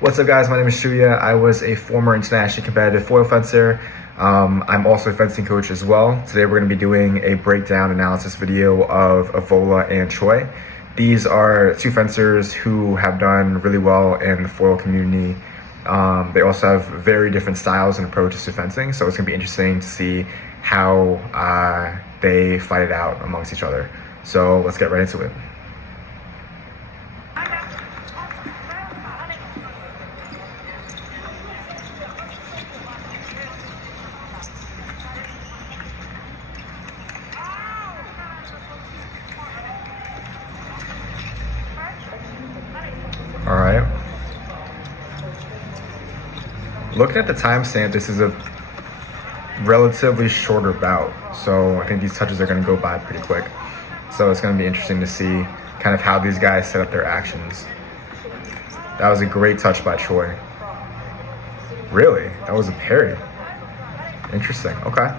What's up, guys? My name is Shuya. I was a former internationally competitive foil fencer. I'm also a fencing coach as well. Today we're going to be doing a breakdown analysis video of Avola and Choi. These are two fencers who have done really well in the foil community. They also have very different styles and approaches to fencing, so it's going to be interesting to see how they fight it out amongst each other. So let's get right into it. All right. Looking at the timestamp, this is a relatively shorter bout, so I think these touches are going to go by pretty quick. So it's going to be interesting to see kind of how these guys set up their actions. That was a great touch by Choi. Really? That was a parry. Interesting. Okay.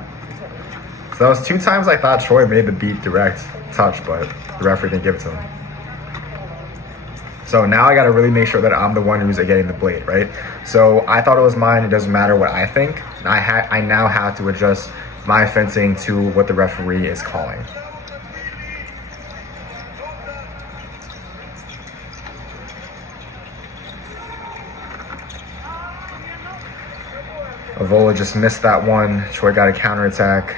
So that was two times I thought Choi made the beat direct touch, but the referee didn't give it to him. So now I got to really make sure that I'm the one who's getting the blade, right? So I thought it was mine. It doesn't matter what I think. I now have to adjust my fencing to what the referee is calling. Avola just missed that one. Choi got a counterattack.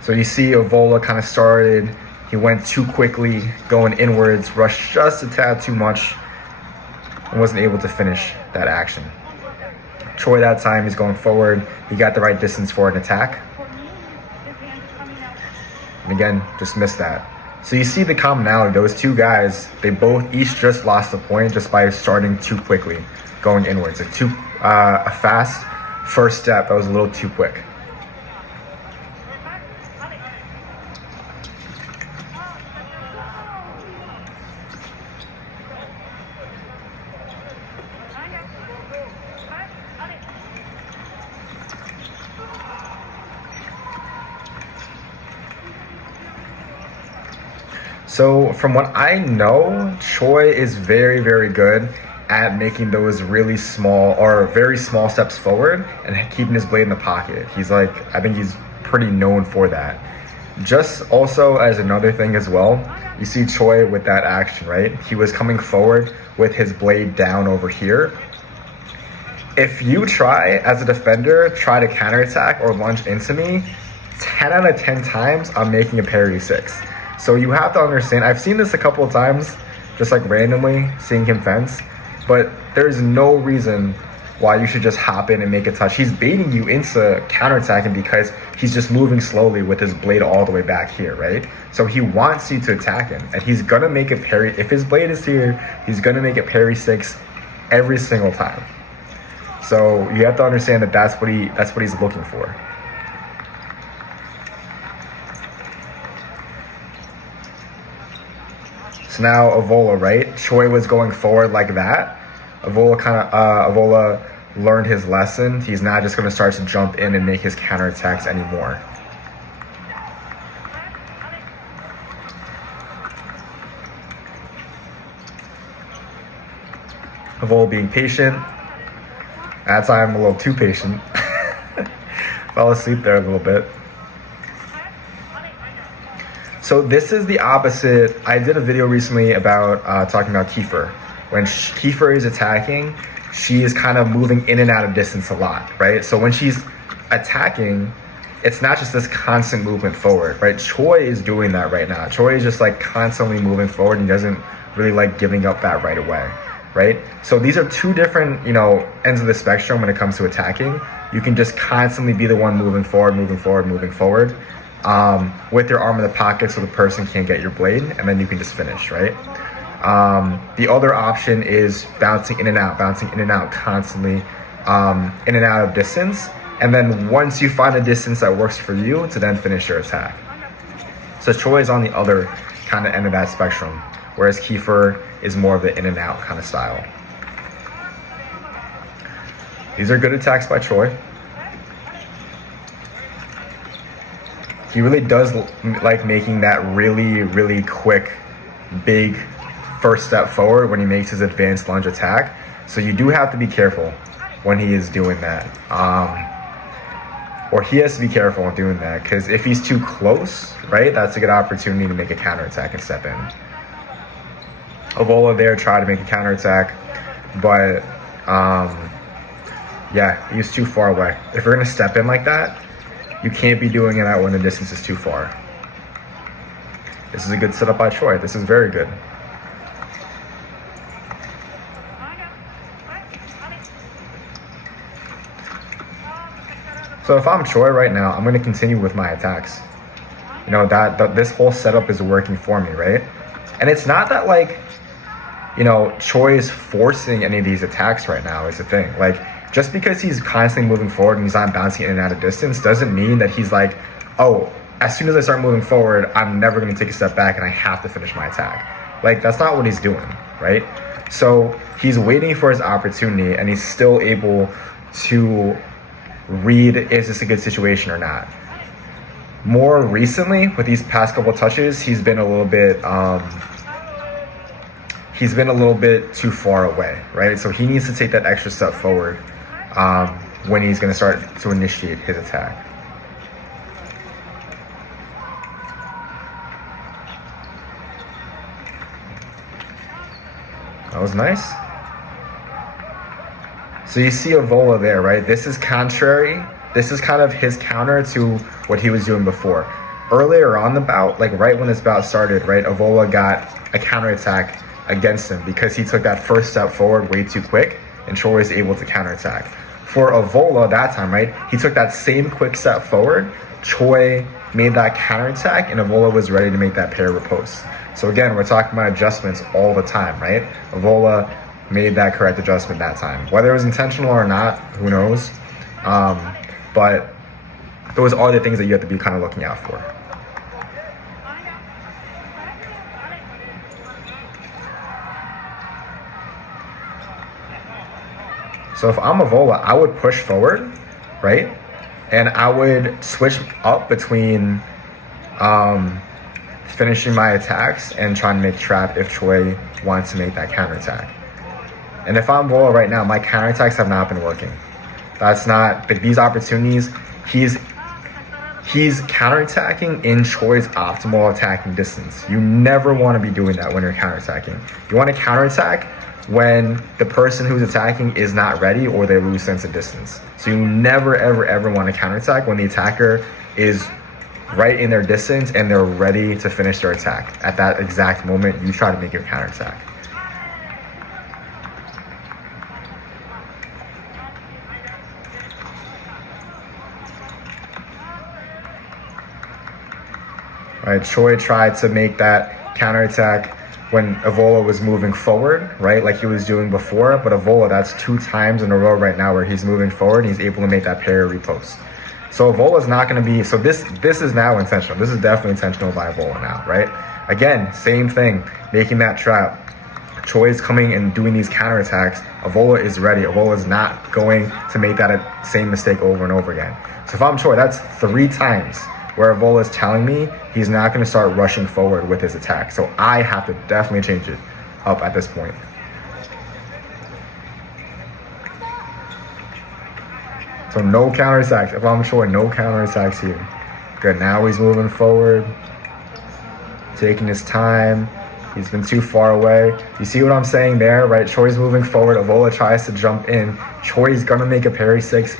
So you see Avola kind of started. He went too quickly, going inwards, rushed just a tad too much, and wasn't able to finish that action. Choi that time, he's going forward. He got the right distance for an attack. And again, just missed that. So you see the commonality, those two guys, they both each just lost a point just by starting too quickly, going inwards. A fast first step that was a little too quick. So from what I know, Choi is very, very good at making those really small or very small steps forward and keeping his blade in the pocket. I think he's pretty known for that. Just also as another thing as well, you see Choi with that action, right? He was coming forward with his blade down over here. If you try, as a defender, try to counterattack or lunge into me, 10 out of 10 times, I'm making a parry 6. So you have to understand, I've seen this a couple of times, just like randomly seeing him fence, but there's no reason why you should just hop in and make a touch. He's baiting you into counterattacking because he's just moving slowly with his blade all the way back here, right? So he wants you to attack him, and he's gonna make a parry. If his blade is here, he's gonna make a parry 6 every single time. So you have to understand that that's what he's looking for. So now Avola, right? Choi was going forward like that. Avola learned his lesson. He's not just going to start to jump in and make his counterattacks anymore. Avola being patient. That time a little too patient. Fell asleep there a little bit. So this is the opposite. I did a video recently about talking about Kiefer. When Kiefer is attacking, she is kind of moving in and out of distance a lot, right? So when she's attacking, it's not just this constant movement forward, right? Choi is doing that right now. Choi is just like constantly moving forward and doesn't really like giving up that right away, right? So these are two different, ends of the spectrum when it comes to attacking. You can just constantly be the one moving forward, with your arm in the pocket so the person can't get your blade, and then you can just finish, right? The other option is bouncing in and out constantly, in and out of distance, and then once you find a distance that works for you, to then finish your attack. So Choi is on the other kind of end of that spectrum, whereas Kiefer is more of the in and out kind of style. These are good attacks by Choi. He really does like making that really, really quick, big first step forward when he makes his advanced lunge attack. So you do have to be careful when he is doing that. Or he has to be careful when doing that, because if he's too close, right, that's a good opportunity to make a counterattack and step in. Avola there tried to make a counterattack, but yeah, he's too far away. If you're gonna step in like that, you can't be doing it when the distance is too far. This is a good setup by Choi. This is very good. So if I'm Choi right now, I'm going to continue with my attacks. You know, this whole setup is working for me, right? And it's not that, like, you know, Choi is forcing any of these attacks right now is the thing. Like, just because he's constantly moving forward and he's not bouncing in and out of distance doesn't mean that he's like, oh, as soon as I start moving forward, I'm never going to take a step back and I have to finish my attack. Like, that's not what he's doing, right? So he's waiting for his opportunity, and he's still able to read, is this a good situation or not? More recently, with these past couple touches, he's been a little bit too far away, right? So he needs to take that extra step forward when he's going to start to initiate his attack. That was nice. So you see Avola there, right? This is contrary. This is kind of his counter to what he was doing before. Earlier on the bout, like right when this bout started, right, Avola got a counterattack against him because he took that first step forward way too quick, and Choi was able to counterattack. For Avola that time, right, he took that same quick step forward, Choi made that counterattack, and Avola was ready to make that pair riposte. So again, we're talking about adjustments all the time, right? Avola made that correct adjustment that time. Whether it was intentional or not, who knows? But those are the things that you have to be kind of looking out for. So if I'm Avola, I would push forward, right? And I would switch up between finishing my attacks and trying to make trap if Choi wants to make that counterattack. And if I'm Avola right now, my counterattacks have not been working. That's not, but these opportunities, he's counterattacking in Choi's optimal attacking distance. You never want to be doing that when you're counterattacking. You want to counterattack when the person who's attacking is not ready or they lose sense of distance. So you never, ever, ever want to counterattack when the attacker is right in their distance and they're ready to finish their attack. At that exact moment, you try to make your counterattack. Right, Choi tried to make that counterattack when Avola was moving forward, right, like he was doing before. But Avola, that's 2 times in a row right now where he's moving forward and he's able to make that pair repost. So Avola's not going to be, so this is now intentional. This is definitely intentional by Avola now, right? Again, same thing, making that trap. Choi is coming and doing these counterattacks. Avola is ready. Avola is not going to make that same mistake over and over again. So if I'm Choi, that's 3 times where Avola is telling me he's not going to start rushing forward with his attack. So I have to definitely change it up at this point. So no counterattacks. If I'm Choi, no counterattacks here. Good, now he's moving forward, taking his time. He's been too far away. You see what I'm saying there, right? Choi's moving forward. Avola tries to jump in. Choi's going to make a parry 6,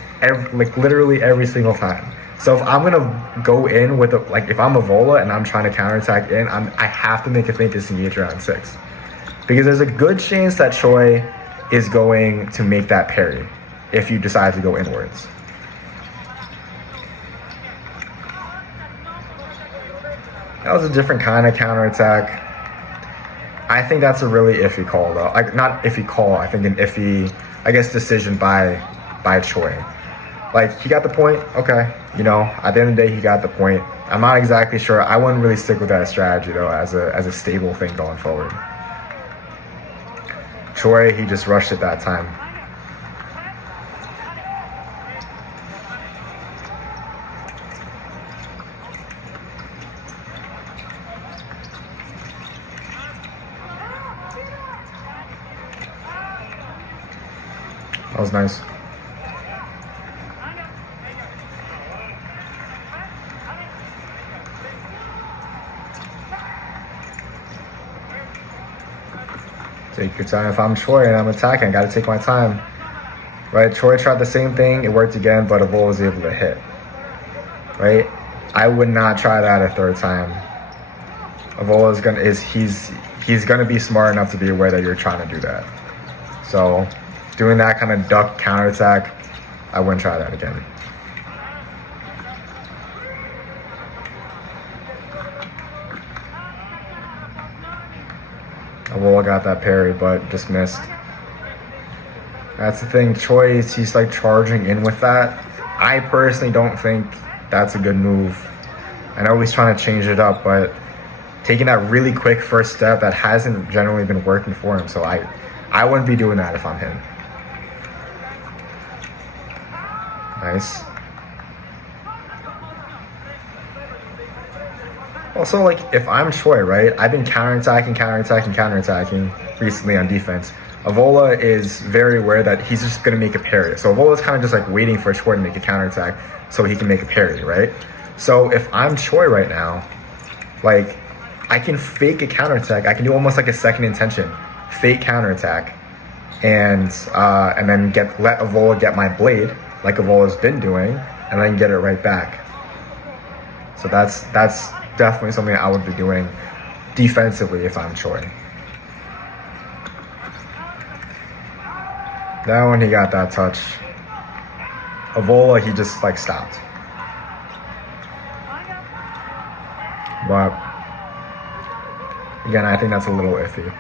literally every single time. So if I'm gonna go in with if I'm Avola and I'm trying to counterattack in, I have to make a feint disengage around 6, because there's a good chance that Choi is going to make that parry if you decide to go inwards. That was a different kind of counterattack. I think that's a really iffy call though. Like, not iffy call. I think an iffy, I guess, decision by Choi. Like, he got the point, okay. You know, at the end of the day, he got the point. I'm not exactly sure. I wouldn't really stick with that strategy, though, as a stable thing going forward. Choi, he just rushed it that time. That was nice. Take your time. If I'm Choi and I'm attacking, I gotta take my time. Right? Choi tried the same thing, it worked again, but Avola was able to hit. Right? I would not try that a third time. Avola he's gonna be smart enough to be aware that you're trying to do that. So doing that kind of duck counterattack, I wouldn't try that again. Avola got that parry, but just missed. That's the thing, Choi, he's like charging in with that. I personally don't think that's a good move. I know he's trying to change it up, but taking that really quick first step, that hasn't generally been working for him, so I wouldn't be doing that if I'm him. Nice. Also, like, if I'm Choi, right, I've been counterattacking recently on defense. Avola is very aware that he's just going to make a parry. So Avola's kind of just like waiting for Choi to make a counterattack so he can make a parry, right? So if I'm Choi right now, like, I can fake a counterattack. I can do almost like a second intention, fake counterattack, and then let Avola get my blade, like Avola's been doing, and then get it right back. So that's definitely something I would be doing defensively if I'm Choi. That one, he got that touch. Avola, he just like stopped. But again, I think that's a little iffy.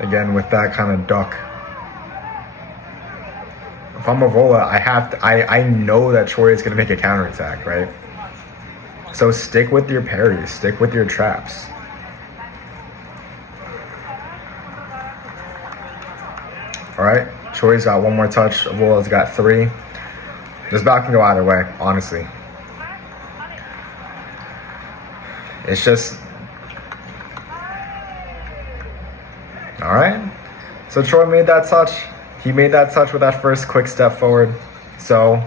Again, with that kind of duck. If I'm Avola, I know that Choi is gonna make a counterattack, right? So stick with your parries, stick with your traps. All right, Choi's got one more touch. Avola's got 3. This bout can go either way, honestly. It's just, all right. So Choi made that touch. He made that touch with that first quick step forward. So,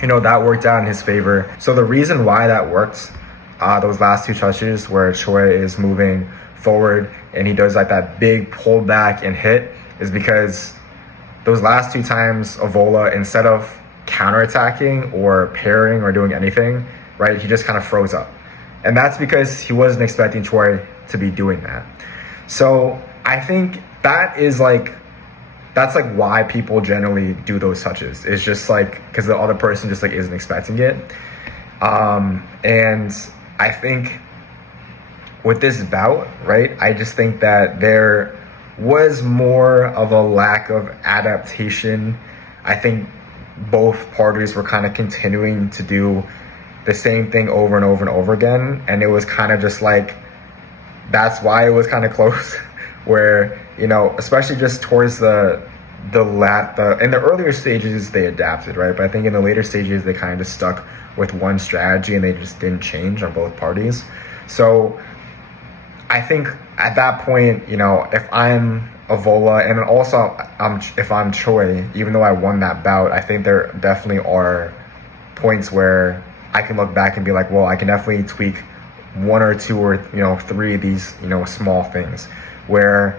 you know, that worked out in his favor. So the reason why that worked, those last 2 touches where Choi is moving forward and he does like that big pull back and hit, is because those last 2 times Avola, instead of counterattacking or parrying or doing anything, right, he just kind of froze up. And that's because he wasn't expecting Choi to be doing that. So I think that is like, that's like why people generally do those touches. It's just like because the other person just like isn't expecting it. And I think with this bout, right, I just think that there was more of a lack of adaptation. I think both parties were kind of continuing to do the same thing over and over and over again. And it was kind of just like, that's why it was kind of close. Where, you know, especially just towards in the earlier stages they adapted, right? But I think in the later stages they kind of just stuck with one strategy and they just didn't change on both parties. So I think at that point, you know, if I'm Avola and also if I'm Choi, even though I won that bout, I think there definitely are points where I can look back and be like, well, I can definitely tweak 1 or 2 or, you know, 3 of these, you know, small things where,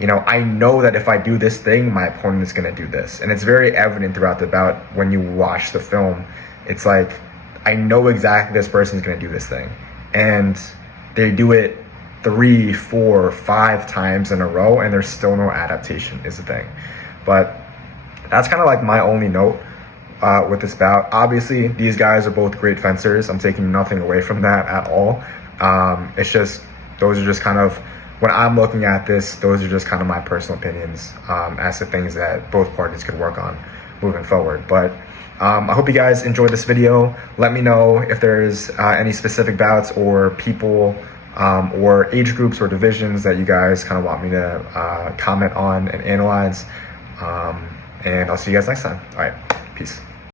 you know, I know that if I do this thing, my opponent is going to do this. And it's very evident throughout the bout when you watch the film. It's like, I know exactly this person is going to do this thing. And they do it 3, 4, 5 times in a row, and there's still no adaptation is the thing. But that's kind of like my only note with this bout. Obviously, these guys are both great fencers. I'm taking nothing away from that at all. It's just, those are just kind of, when I'm looking at this, those are just kind of my personal opinions as to things that both parties could work on moving forward. But I hope you guys enjoyed this video. Let me know if there's any specific bouts or people or age groups or divisions that you guys kind of want me to comment on and analyze. And I'll see you guys next time. All right, peace.